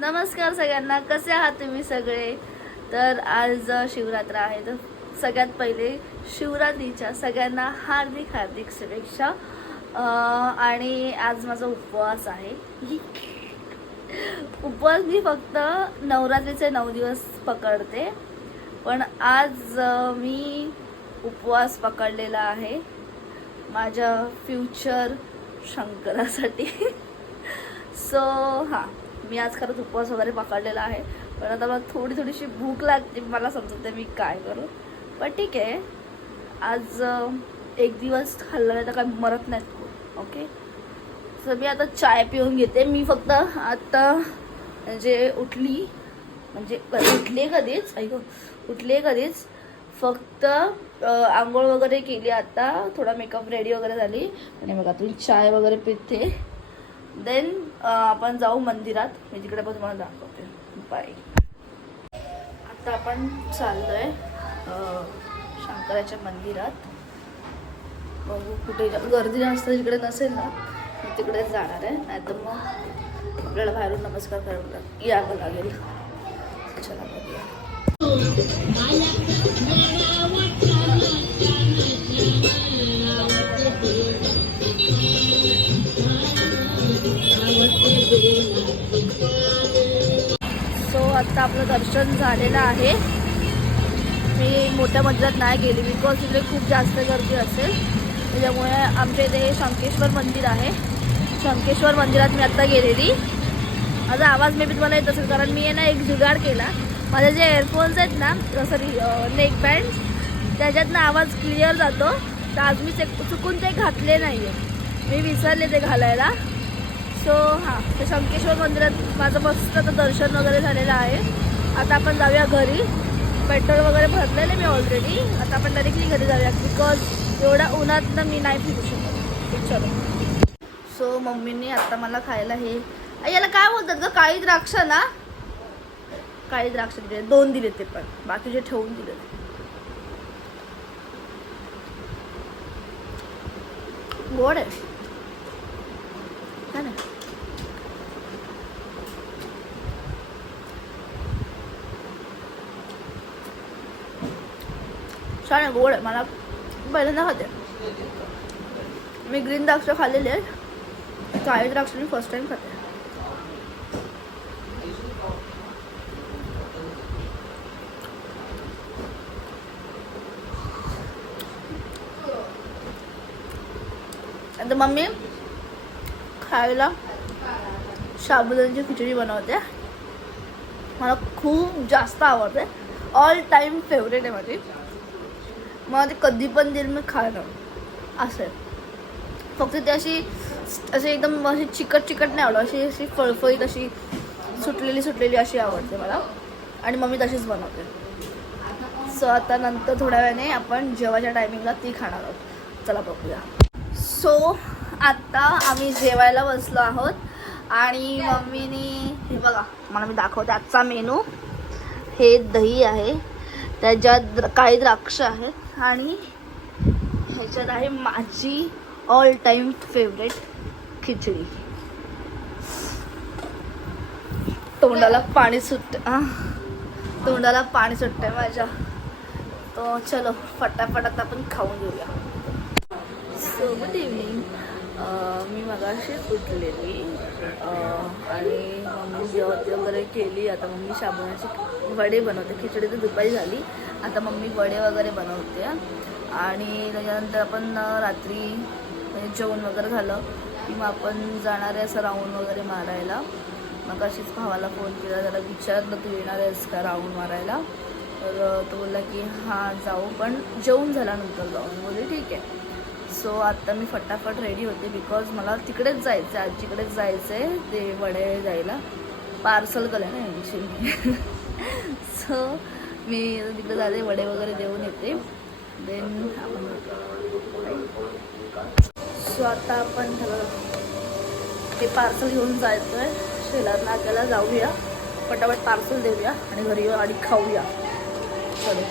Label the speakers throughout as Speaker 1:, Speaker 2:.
Speaker 1: नमस्कार सगळ्यांना कसे आहात तुम्ही सगळे? तर आज शिवरात्र आहे तर सगळ्यात पहिले शिवरात्रीच्या सगळ्यांना हार्दिक हार्दिक शुभेच्छा. आणि आज माझा उपवास आहे. उपवास मी फक्त नवरात्रीचे नऊ दिवस पकडते. पण आज मी उपवास पकडलेला आहे. माझ्या फ्युचर शंकरासाठी. सो हां. मी आज खरंच उपवास वगैरे पकडलेला आहे. पण आता मला थोडी थोडीशी भूक लागते मला समजत मी काय करू. पण ठीक आहे. आज एक दिवस खाल्लं नाही तर काय मरत नाहीत ओके सर मी आता चाय पिऊन घेते. मी फक्त आता म्हणजे उठली म्हणजे उठले कधीच ऐक उठले कधीच. फक्त आंघोळ वगैरे केली आता. थोडा मेकअप रेडी वगैरे झाली. आणि बघा तुम्ही चाय वगैरे पिते. देन आपण जाऊ मंदिरात. मी तिकडे पण तुम्हाला दाखवते. बाय आता आपण चाललोय आहे शंकराच्या मंदिरात. बघू कुठे गर्दी जास्त तिकडे नसेल ना मी तिकडे जाणार आहे. नाहीतर मग आपल्याला बाहेरून नमस्कार करावं यावं लागेल. चला बघूया. आता आपलं दर्शन झालेलं आहे. मी मोठ्या मंदिरात नाही गेली बिकॉज तिथे खूप जास्त गर्दी असेल. त्याच्यामुळे आमच्या इथे हे शंकेश्वर मंदिर आहे. शंकेश्वर मंदिरात मी आत्ता गेलेली. माझा आवाज मे बी तुम्हाला येत असेल कारण मी आहे ना एक जुगाड केला. माझे जे एअरफोन्स आहेत ना सॉरी नेक बँड त्याच्यातनं आवाज क्लिअर जातो. तर आज मी ते चुकून ते घातले नाही आहे मी विसरले ते घालायला. सो हां तर शंकेश्वर मंदिरात माझं मस्त आता दर्शन वगैरे झालेलं आहे. आता आपण जाऊया घरी. पेट्रोल वगैरे भरलेलं मी ऑलरेडी आता आपण डायरेक्टली घरी जाऊया बिकॉज एवढ्या उन्हातनं मी नाही फिरू शकत. चलो. सो मम्मीने आता मला खायला हे याला काय बोलतात ग? काळी द्राक्ष ना? काळी द्राक्ष दिले. दोन दिले ते पण. बाकीचे ठेवून दिले. गोड आहे. है ना छान आहे गोड आहे मला पहिल्यांदा खाते. मी ग्रीन द्राक्ष खाल्लेले आहेत. काळे द्राक्ष मी फर्स्ट टाइम खाते. आता मम्मी खायला. साबुदाण्याची खिचडी बनवते. मला खूप जास्त आवडते. ऑल टाईम फेवरेट आहे माझी. मला ते कधी पण देईल मी खायला असं फक्त ती अशी अशी एकदम अशी चिकट चिकट नाही आवडत. अशी अशी फळफळीत अशी सुटलेली सुटलेली अशी आवडते मला. आणि मम्मी तशीच बनवते. सो आता नंतर थोड्या वेळाने आपण जेवायच्या टायमिंगला ती खाणार आहोत. चला बघूया. सो आत्ता आम्ही जेवायला बसलो आहोत. आणि मम्मीनी हे बघा मला मी दाखवते आजचा मेनू. हे दही आहे त्याच्यात काही द्राक्ष आहेत आणि ह्याच्यात आहे माझी ऑल टाईम फेवरेट खिचडी. तोंडाला पाणी सुट तोंडाला पाणी सुटतंय माझ्या. तो चलो फटाफटात आपण खाऊन घेऊया. सो गुड इव्हनिंग मी मगाशीच उठलेली. आणि मम्मी जेवण वगैरे केली. आता मम्मी साबुदाण्याची वडे बनवते. खिचडी तर दुपारी झाली. आता मम्मी वडे वगैरे बनवते. आणि त्याच्यानंतर आपण रात्री म्हणजे जेवण वगैरे झालं की मग आपण जाणार आहे असं राऊंड वगैरे मारायला. मग अशीच भावाला फोन केला. त्याला विचारलं तू येणार आहेस का राऊंड मारायला? तर तो बोलला की हां जाऊ. पण जेवण झाल्यानंतर जाऊन बोलले ठीक आहे. सो आत्ता मी फटाफट रेडी होते बिकॉज मला तिकडेच जायचं आहे आजीकडेच जायचं आहे ते वडे जायला पार्सल कलं ना यांची. सो मी तिकडे जाते वडे वगैरे देऊन येते. देन आपण सो आता आपण हे पार्सल घेऊन जायचं आहे शेलार नाक्याला जाऊया. पटापट पार्सल देऊया आणि घरी आणि खाऊया. चलो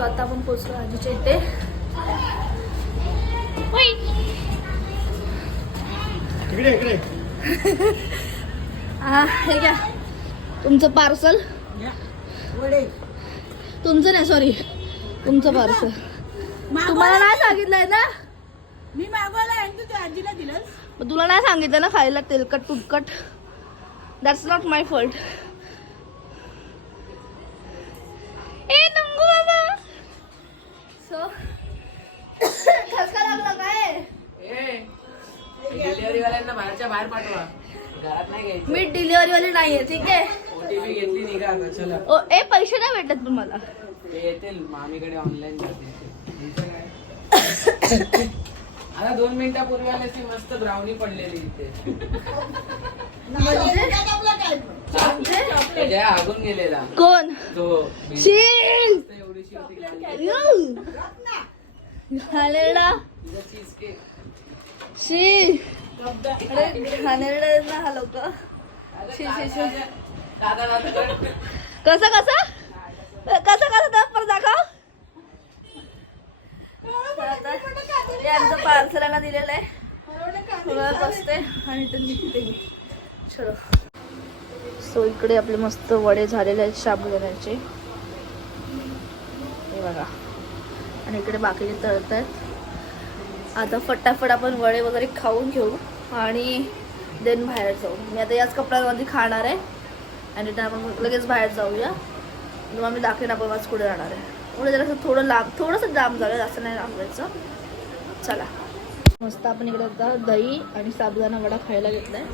Speaker 1: सो आता आपण पोचलो आजीच्या इथे. हा हे घ्या. तुमचं पार्सल तुमचं नाही सॉरी तुमचं पार्सल तुम्हाला नाही सांगितलंय ना?
Speaker 2: मी मागवला आणि तू त्या आजीला दिलंस.
Speaker 1: तुला नाही सांगितलं ना खायला तेलकट तुटकट that's not my fault so ठसका लागला काय?
Speaker 3: डिलिव्हरी वाल्यांना बाहेरच्या बाहेर पाठवा. घरात नाही घ्यायची.
Speaker 1: मी डिलिव्हरी वाली नाहीये ठीक आहे?
Speaker 3: ओटीपी घेतली निघा आता चला.
Speaker 1: ओ ए पैसे नाही भेटत तुम्हाला?
Speaker 3: ते येतील मामीकडे ऑनलाईन आता दोन मिनिटापूर्वी आले ती मस्त ब्राउनी पडलेली इथे.
Speaker 1: म्हणजे?
Speaker 3: हागून गेलेला.
Speaker 1: कोण?
Speaker 3: तो खाली.
Speaker 1: घाणेरडा.
Speaker 3: तिचा
Speaker 1: शी. अरे घाणेरडा आहेत ना हा लोक शी शी शी.
Speaker 3: दादा दादा
Speaker 1: कसं कसं? कसं कसं? दाखव दाखव. तर आता यांचं पार्सल यांना दिलेलं आहे. थोडं बसते. आणि इथून निघते चलो. सो इकडे आपले मस्त वडे झालेले आहेत शाबू देण्याचे हे बघा. आणि इकडे बाकीचे तळत आहेत आता फटाफट आपण वडे वगैरे खाऊन घेऊ आणि देन बाहेर जाऊ. मी आता याच कपड्यांमध्ये खाणार आहे. आणि रिटर्न आपण लगेच बाहेर जाऊया. मग आम्ही दाखवेन आपण आज कुठे जाणार आहे. पुढे जरा थोडं लांब थोडंसं लांब जाऊया जास्त नाही लांब जायचं. चला. मस्त आपण इकडे आता दही आणि साबुदाणा वडा खायला घेतलाय.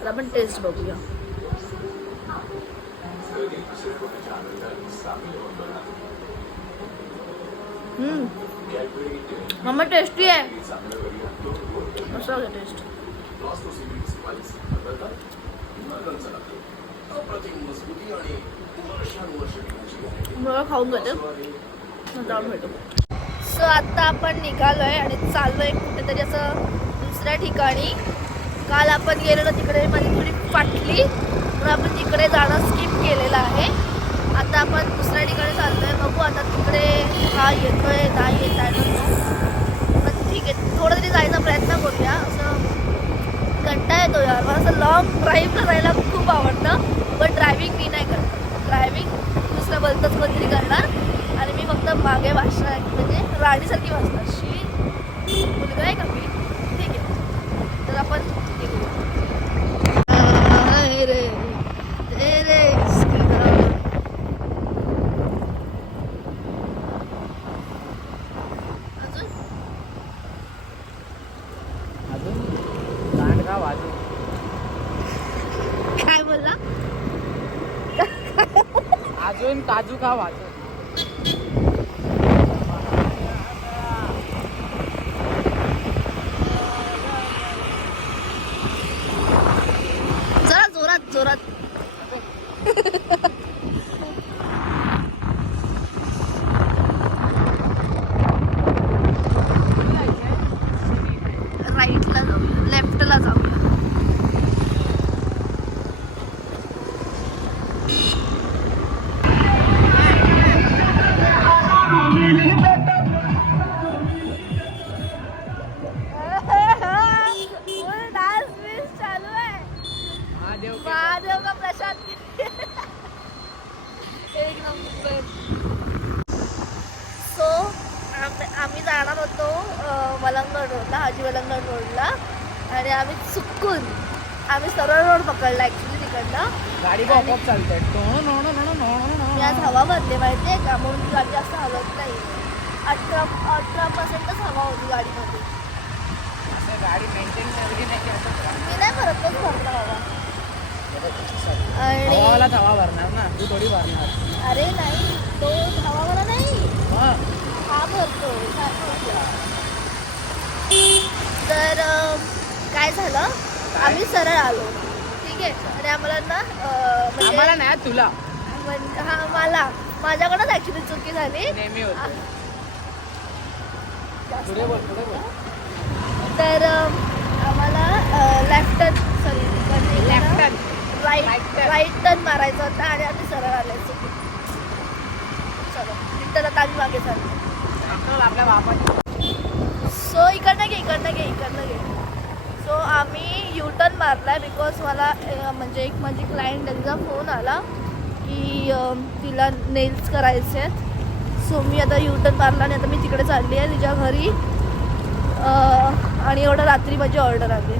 Speaker 1: तर आपण टेस्ट बघूया. मम्मा टेस्टी आहे. असं टेस्ट मला खाऊन घेते जाऊन भेटू. सो आता आपण निघालोय आणि चाललोय कुठेतरी असं दुसऱ्या ठिकाणी. काल आपण गेलेलो तिकडे माझी थोडी फाटली. म्हणून आपण तिकडे जाणं स्किप केलेलं आहे. आता आपण दुसऱ्या ठिकाणी चाललोय बघू आता तिकडे हा येतोय नाही येत आहे पण ठीक आहे थोडं तरी जायचा प्रयत्न करूया. असं घंटा येतो यार. मला असं लॉंग ड्राईव्हला जायला खूप आवडतं पण ड्रायव्हिंग मी नाही करत. ड्रायव्हिंग दुसरं बलतच कोणतरी करणार. आणि मी फक्त मागे वाचणार म्हणजे राणीसारखी वाचणार. शी मुलगा आहे का मी? ठीक आहे. तर आपण निघूया. কাজু খাওয়া আছে।
Speaker 3: महादेव
Speaker 1: महादेव का प्रसाद एक नंबर. सो आम्ही जाणार होतो वलंगड रोडला हाजी वलंगड रोडला. आणि आम्ही चुकून आम्ही सरळ रोड पकडला ॲक्च्युली तिकडनं.
Speaker 3: गाडी आपोआप चालते.
Speaker 1: मी आज हवा भरली माहिती आहे का? म्हणून गाडी जास्त हलत नाही. अठरा अठरा पर्सेंटच हवा होती गाडीमध्ये.
Speaker 3: गाडी मेंटेन
Speaker 1: मी नाही भरत तोच भरला हवा आणि
Speaker 3: हवाला हवा भरणार ना तू थोडी भरणार.
Speaker 1: अरे नाही तो हवा मला नाही. हा. भरतो. तर काय झालं? आम्ही सरळ आलो. ठीक आहे? आणि आम्हाला ना म्हणजे
Speaker 3: आम्हाला नाही तुला.
Speaker 1: म्हणजे हा मला. माझ्याकडूनच ऍक्च्युली चुकी झाली. तर आम्हाला left turn sorry
Speaker 3: Left turn.
Speaker 1: Right turn मारायचा होता आणि आम्ही सरळ आले चुकी चलो रिटर्न आता आम्ही मागे चाललो.
Speaker 3: आपल्या
Speaker 1: सो इकडनं घे इकडनं घे इकडनं घे. सो आम्ही युटर्न मारलाय बिकॉज मला म्हणजे एक माझी क्लायंट त्यांचा फोन आला की तिला नेल्स करायचे आहेत. सो मी आता युटर्न मारला आणि आता मी तिकडे चालली आहे तिच्या घरी. आणि एवढं रात्री माझी ऑर्डर आली.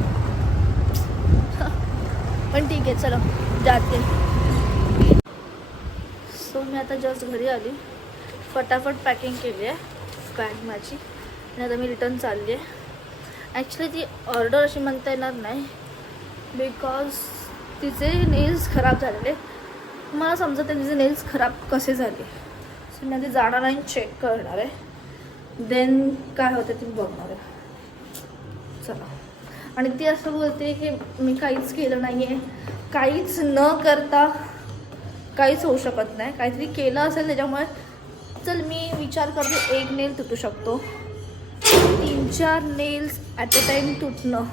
Speaker 1: पण ठीक आहे चला जाते. सो मी आता जस्ट घरी आली. फटाफट पॅकिंग केली आहे बॅग माझी. आणि आता मी रिटर्न चालली आहे. ॲक्च्युली ती ऑर्डर अशी म्हणता येणार नाही. बिकॉज तिचे नेल्स खराब झालेले मला समजत नाही तिचे नेल्स खराब कसे झाले. सो मी आधी जाणार आणि चेक करणार आहे. देन काय होतं ते बघणार आहे. चला. आणि ती असं बोलते की मी काहीच केलं नाही आहे काहीच न करता काहीच होऊ शकत नाही. काहीतरी केलं असेल त्याच्यामुळे चल मी विचार करते एक नेल तुटू शकतो. तीन चार नेल्स ॲट अ टाईम तुटणं.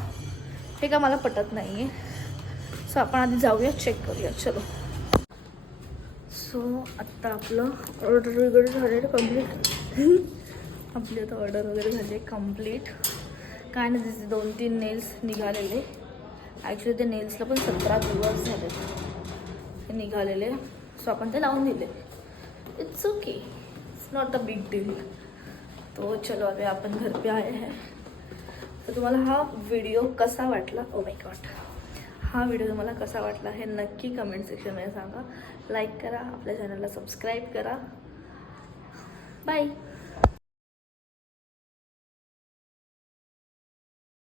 Speaker 1: हे का मला पटत नाही आहे सो आपण आधी जाऊया चेक करूया. चलो. सो आत्ता आपलं ऑर्डर वगैरे झालेलं कंप्लीट आपली आता ऑर्डर वगैरे झाली कंप्लीट काय नाही तिचे दोन तीन नेल्स निघालेले. ॲक्च्युली ते नेल्सला पण सतरा दिवस झाले. ते निघालेले. सो आपण ते लावून दिले. It's okay it's not a big deal तो चलो अरे आपण घर पे आए हैं. तर तुम्हाला हा व्हिडिओ कसा वाटला? ओ माय गॉड हा व्हिडिओ तुम्हाला कसा वाटला हे नक्की कमेंट सेक्शनमध्ये सांगा. लाईक करा. आपल्या चॅनलला सबस्क्राईब करा. बाय